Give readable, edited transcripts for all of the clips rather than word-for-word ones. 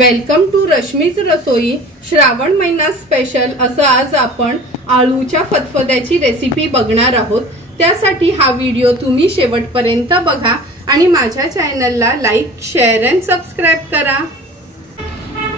Welcome to Rashmi's रसोई। श्रावण महिना special असं आज आपण आळूच्या फतफद्याची रेसिपी बघणार आहोत। त्यासाठी हा व्हिडिओ तुम्ही शेवटपर्यंत बघा आणि माझ्या चॅनलला लाईक, शेअर अँड सबस्क्राइब करा।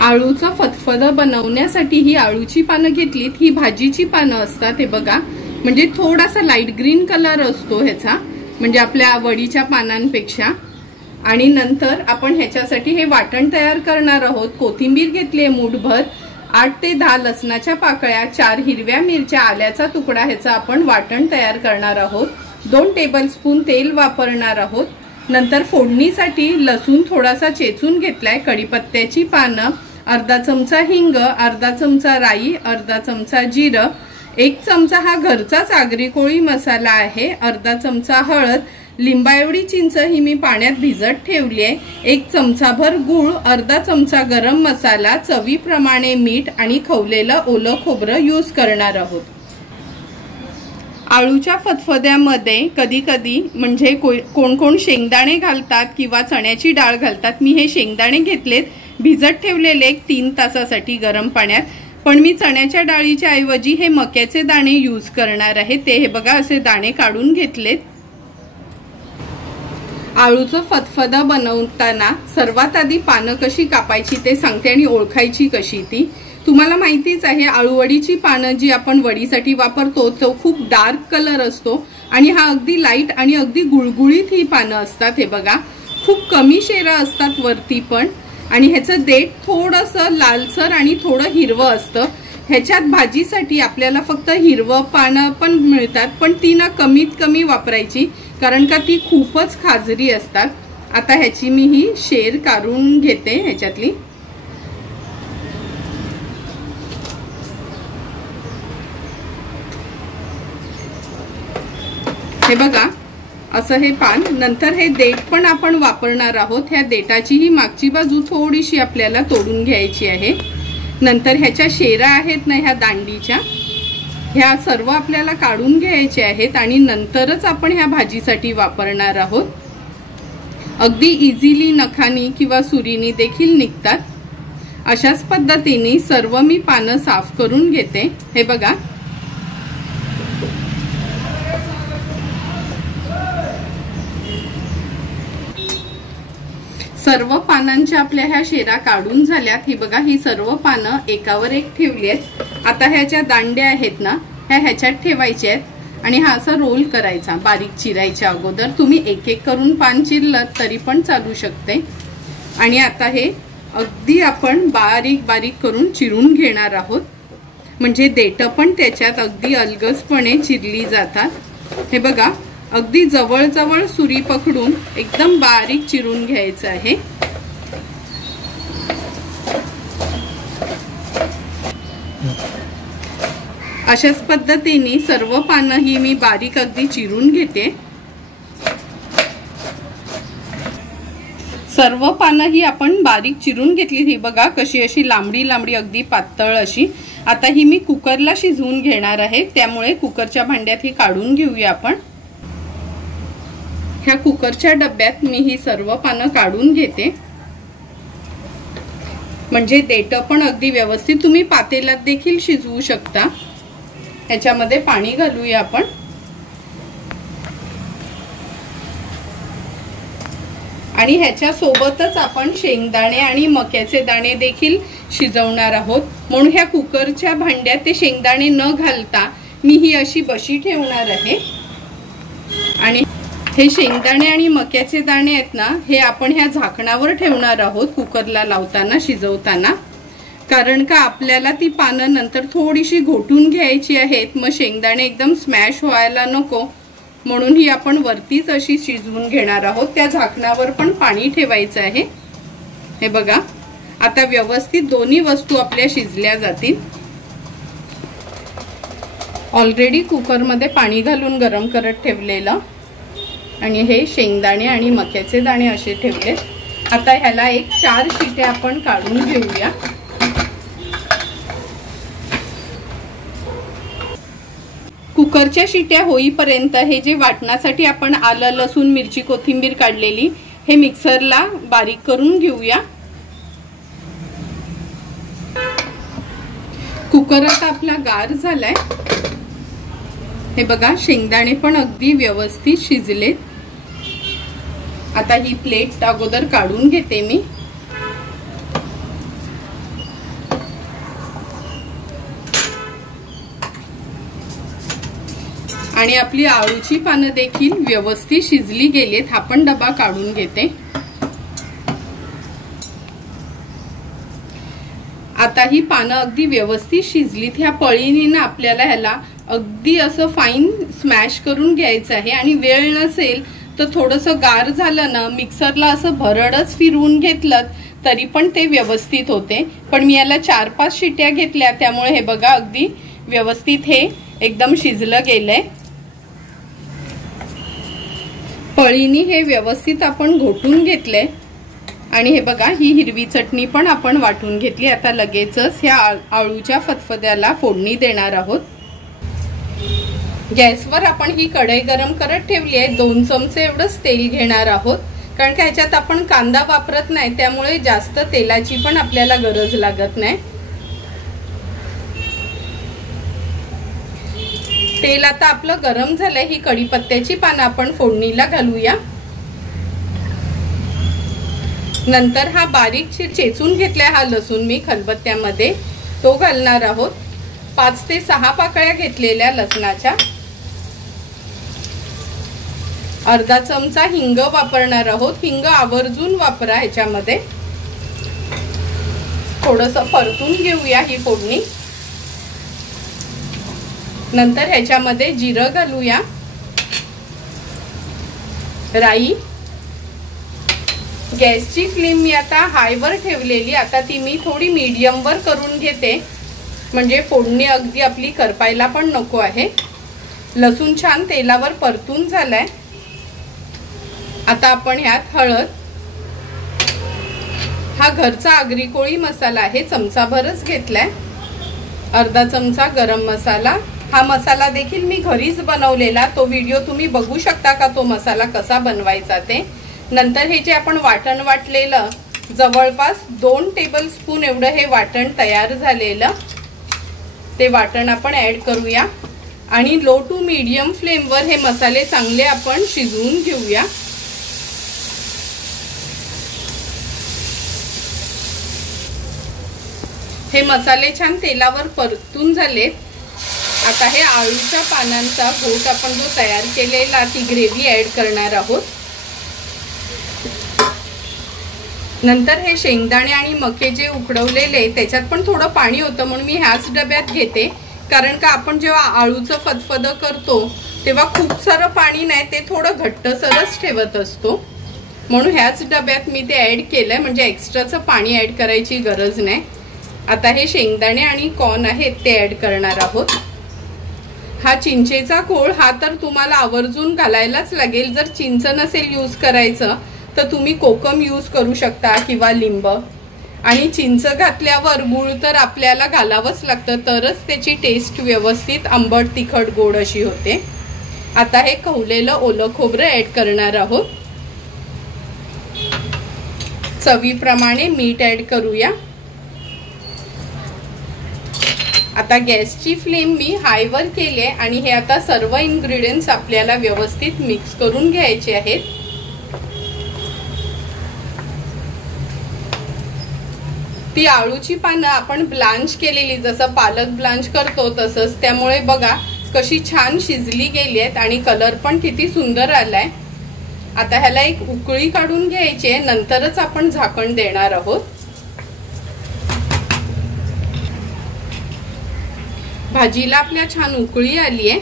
आळूचं फतफद बनवण्यासाठी ही आळूची पानं घेतलीत। ही भाजीची पानं असतात, हे बघा, म्हणजे थोडासा लाईट ग्रीन कलर असतो ह्याचा, म्हणजे आपल्या वडीच्या पानांपेक्षा। आणि नंतर आपण ह्याच्यासाठी हे वाटण तयार करणार आहोत। कोथिंबीर घेतली आहे मूठभर, 8 ते 10 लसणाच्या पाकळ्या, 4 हिरव्या मिरच्या, आल्याचा तुकडा, ह्याचा आपण वाटण तयार करणार आहोत। 2 टेबलस्पून तेल वापरणार आहोत। नंतर फोडणीसाठी लसूण थोडासा चेचून घेतलाय, कढीपत्त्याची पानं, अर्धा चमचा हिंग, अर्धा चमचा राई, अर्धा चमचा जिरं, 1 चमचा हा घरचाच आगरी कोळी मसाला आहे, अर्धा चमचा हळद, लिंबा एवढी चिंच ही मी पाण्यात भिजत ठेवली आहे, 1 चमचाभर गूळ, अर्धा चमचा गरम मसाला, चवीप्रमाणे मीठ आणि खवलेलं ओलं खोबरं यूज करणार आहोत। आळूच्या फतफद्यामध्ये कधी कधी म्हणजे कोण कोण शेंगदाणे घालतात किंवा चण्याची डाळ घालतात। मी हे शेंगदाणे घेतलेत, भिजत ठेवलेले 3 तासासाठी गरम पाण्यात, पण मी चण्याच्या डाळीच्या ऐवजी हे मक्याचे दाणे यूज करणार आहे। ते हे बघा असे दाणे काढून घेतलेत। आळूचं फतफद बनवताना सर्वात आधी पानं कशी कापायची ते सांगते आणि ओळखायची कशी ती तुम्हाला माहितीच आहे। आळूवडीची पानं जी आपण वडीसाठी वापरतो तो खूप डार्क कलर असतो आणि हा अगदी लाईट आणि अगदी गुळगुळीत ही पानं असतात। हे बघा, खूप कमी शेरा असतात वरती पण, आणि ह्याचं देठ थोडंसं लालसर आणि थोडं हिरवं असतं। ह्याच्यात भाजीसाठी आपल्याला फक्त हिरवं पानं पण मिळतात, पण ती ना कमीत कमी वापरायची, कारण का ती खूपच खाजरी असतात। आता ह्याची मी ही शेर काढून घेते ह्याच्यातली। हे बघा असं हे पान। नंतर हे देठ पण आपण वापरणार आहोत। ह्या देठाची ही मागची बाजू थोडीशी आपल्याला तोडून घ्यायची आहे। नंतर ह्याच्या शेरा आहेत ना, ह्या दांडीच्या, ह्या सर्व आपल्याला काढून घ्यायचे आहेत आणि नंतरच आपण ह्या भाजीसाठी वापरणार आहोत। अगदी इझिली नखानी किंवा सुरीनी देखील निघतात। अशाच पद्धतीने सर्व मी पानं साफ करून घेते। हे बघा, सर्व पानांच्या आपल्या ह्या शेरा काढून झाल्यात। ही बघा, ही सर्व पानं एकावर एक ठेवली आहेत। आता ह्याच्या दांड्या आहेत ना, ह्याच्यात ठेवायच्या आहेत आणि हा असा रोल करायचा बारीक चिरायच्या अगोदर। तुम्ही एक एक करून पान चिरलं तरी पण चालू शकते। आणि आता हे अगदी आपण बारीक बारीक करून चिरून घेणार आहोत, म्हणजे देठ पण त्याच्यात अगदी अलगदपणे चिरली जातात। हे बघा, अगदी जवळ जवळ सुरी पकडून एकदम बारीक चिरून घ्यायचं आहे। अशाच पद्धतीने सर्व पानं ही मी बारीक अगदी चिरून घेते। सर्व पानं ही आपण बारीक चिरून घेतली। ही बघा कशी अशी लांबडी लांबडी अगदी पातळ अशी। आता ही मी कुकरला शिजवून घेणार आहे, त्यामुळे कुकरच्या भांड्यात ही काढून घेऊया आपण। ह्या कुकरच्या डब्यात मी ही सर्व पानं काढून घेते, म्हणजे देठ पण अगदी व्यवस्थित। तुम्ही पातेल्यात देखील शिजवू शकता। ह्याच्यामध्ये पाणी घालूया आपण आणि ह्याच्या सोबतच आपण शेंगदाणे आणि मक्याचे दाणे देखील शिजवणार आहोत। म्हणून ह्या कुकरच्या भांड्यात ते शेंगदाणे न घालता मी ही अशी बशी ठेवणार आहे। आणि हे शेंगदाणे आणि मक्याचे दाणे आहेत ना, हे आपण ह्या झाकणावर ठेवणार आहोत कुकरला लावताना, शिजवताना, कारण का आपल्याला ती पानं नंतर थोडीशी घोटून घ्यायची आहेत। मग शेंगदाणे एकदम स्मॅश व्हायला नको, म्हणून ही आपण वरतीच अशी शिजवून घेणार आहोत। त्या झाकणावर पण पाणी ठेवायचं आहे। हे बघा, आता व्यवस्थित दोन्ही वस्तू आपल्या शिजल्या जातील। ऑलरेडी कुकरमध्ये पाणी घालून गरम करत ठेवलेलं आणि हे शेंगदाणे आणि मक्याचे दाणे असे ठेवले। आता ह्याला 4 शिट्या आपण काढून घेऊया। कुकरच्या शिट्या होईपर्यंत हे जे वाटणासाठी आपण आलं, लसूण, मिरची, कोथिंबीर काढलेली, हे मिक्सरला बारीक करून घेऊया। कुकर आता आपला गार झालाय। हे बघा शेंगदाणे पण अगदी व्यवस्थित शिजलेत। आता ही प्लेट अगोदर काढून घेते मी। आणि आपली आळूची पानं देखील व्यवस्थित शिजली गेलीत। हा पण डबा काढून घेते। आता ही पानं अगदी व्यवस्थित शिजलीत। ह्या पळीने ना आपल्याला ह्याला अगदी असं फाईन स्मॅश करून घ्यायचं आहे। आणि वेळ नसेल तर थोडंसं गार झालं ना, मिक्सरला असं भरडच फिरवून घेतलं तरी पण ते व्यवस्थित होते। पण मी याला 4-5 शिट्या घेतल्या, त्यामुळे हे बघा अगदी व्यवस्थित हे एकदम शिजलं गेलंय। पळीनी हे व्यवस्थित आपण घोटून घेतले। आणि हे बघा ही हिरवी चटणी पण आपण वाटून घेतली। आता लगेचच ह्या आळूच्या फतफद्याला फोडणी देणार आहोत। गॅसवर आपण ही कढई गरम करत ठेवली आहे। 2 चमचे एवढंच तेल घेणार आहोत, कारण की ह्याच्यात आपण कांदा वापरत नाही, त्यामुळे जास्त तेलाची पण आपल्याला गरज लागत नाही। तेल आता आपलं गरम झालंय। ही कढीपत्त्याची पानं आपण फोडणीला घालूया। नंतर हा बारीक चेचून घेतलाय हा लसूण मी खलबत्त्यामध्ये, तो घालणार आहोत। 5 ते 6 पाकळ्या घेतलेल्या लसणाच्या। अर्धा चमचा हिंग वापरणार आहोत। हिंग आवर्जून वापरा ह्याच्यामध्ये। थोडंसं परतून घेऊया ही फोडणी। नंतर ह्याच्यामध्ये जिरं घालूया, राई। गॅसची फ्लेम मी आता हायवर ठेवलेली, आता ती मी थोडी मीडियम वर करून घेते, म्हणजे फोडणी अगदी आपली करपायला पण नको आहे। लसूण छान तेलावर परतून झालाय। आता आपण ह्यात हळद, हा घरचा आगरी कोळी मसाला आहे, चमचाभरच घेतलाय। अर्धा चमचा गरम मसाला, हा मसाला देखील मी घरीच बनवलेला, तो व्हिडिओ तुम्ही बघू शकता का तो मसाला कसा बनवायचा ते। नंतर हे जे आपण वाटण वाटलेलं, जवळपास 2 टेबलस्पून एवढं हे वाटण तयार झालेलं, ते वाटण आपण ऍड करूया। आणि लो टू मीडियम फ्लेमवर हे मसाले चांगले आपण शिजवून घेऊया। हे मसाले छान तेलावर परतून झालेत। आता हे आळूच्या पानांचा घोट आपण जो तयार केलेला ती ग्रेव्ही ऍड करणार आहोत। नंतर हे शेंगदाणे आणि मके जे उकडवलेले त्याच्यात पण थोडं पाणी होतं, म्हणून मी ह्याच डब्यात घेते, कारण का आपण जेव्हा आळूचं फतफद करतो तेव्हा खूप सारं पाणी नाही, ते थोडं घट्टसरच ठेवत असतो, म्हणून ह्याच डब्यात मी ते ऍड केलंय, म्हणजे एक्स्ट्राचं पाणी ऍड करायची गरज नाही। आता हे शेंगदाणे आणि कॉर्न आहेत ते ऍड करणार आहोत। हा चिंचेचा कोळ, हा तर तुम्हाला आवर्जून घालायलाच लागेल। जर चिंच नसेल यूज करायचं तर तुम्ही कोकम यूज करू शकता किंवा लिंब। आणि चिंच घातल्यावर गूळ तर आपल्याला घालावंच लागतं, तरच त्याची टेस्ट व्यवस्थित आंबट तिखट गोड अशी होते। आता हे खवलेलं ओलं खोबरं ऍड करणार आहोत। चवीप्रमाणे मीठ ऍड करूया। आता गॅसची फ्लेम मी हायवर केली आहे आणि हे आता सर्व इन्ग्रेडियंट्स आपल्याला व्यवस्थित मिक्स करून घ्यायचे आहेत। ती आळूची पानं आपण ब्लांच केलेली, जसं पालक ब्लांच करतो तसंच, त्यामुळे बघा कशी छान शिजली गेली आहेत आणि कलर पण किती सुंदर आलाय। आता ह्याला एक उकळी काढून घ्यायची आहे, नंतरच आपण झाकण देणार आहोत। भाजीला आपल्या छान उकळी आली आहे,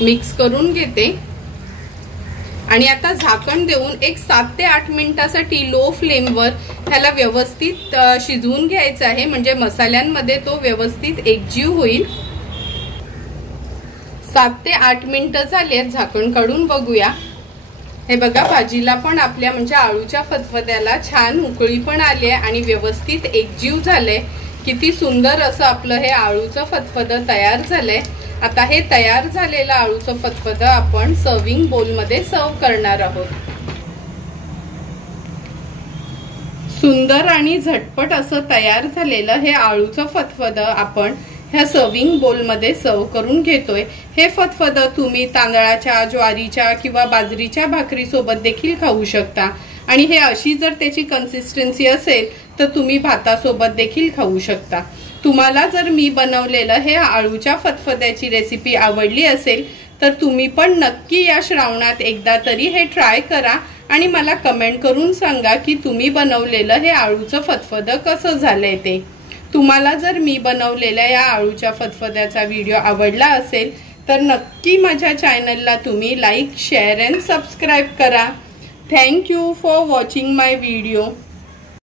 मिक्स करून घेते आणि आता झाकण देऊन एक 7 ते 8 मिनिटासाठी लो फ्लेमवर ह्याला व्यवस्थित शिजवून घ्यायचं आहे, म्हणजे मसाल्यांमध्ये तो व्यवस्थित एकजीव होईल। 7 ते 8 मिनिटं झालेत, झाकण काढून बघूया। हे बघा भाजीला पण आपल्या म्हणजे आळूच्या फतफद्याला छान उकळी पण आली आहे आणि व्यवस्थित एकजीव झाले। किती सुंदर असं आपलं हे आळूचं फतफद तयार झालंय। आता हे तयार झालेलं आळूचं फतफद आपण सर्विंग बोल मध्ये सर्व करणार आहोत। सुंदर आणि झटपट असं तयार झालेलं हे आळूचं फतफद आपण ह्या सर्विंग बोल मध्ये सर्व करून घेतोय। हे फतफद तुम्ही तांदळाच्या, ज्वारीच्या किंवा बाजरीच्या भाकरी सोबत देखील खाऊ शकता आणि हे अशी जर त्याची कन्सिस्टन्सी असेल तर तुम्ही भातासोबत देखील खाऊ शकता। तुम्हाला जर मी बनवलेलं हे आळूच्या फतफद्याची रेसिपी आवडली असेल तर तुम्ही पण नक्की या श्रावणात एकदा तरी हे ट्राय करा आणि मला कमेंट करून सांगा की तुम्ही बनवलेलं हे आळूचं फतफद कसं झालंय ते। तुम्हाला जर मी बनवलेल्या या आळूच्या फतफद्याचा व्हिडिओ आवडला असेल तर नक्की माझ्या चॅनलला तुम्ही लाईक, शेअर अँड सबस्क्राईब करा। Thank you for watching my video.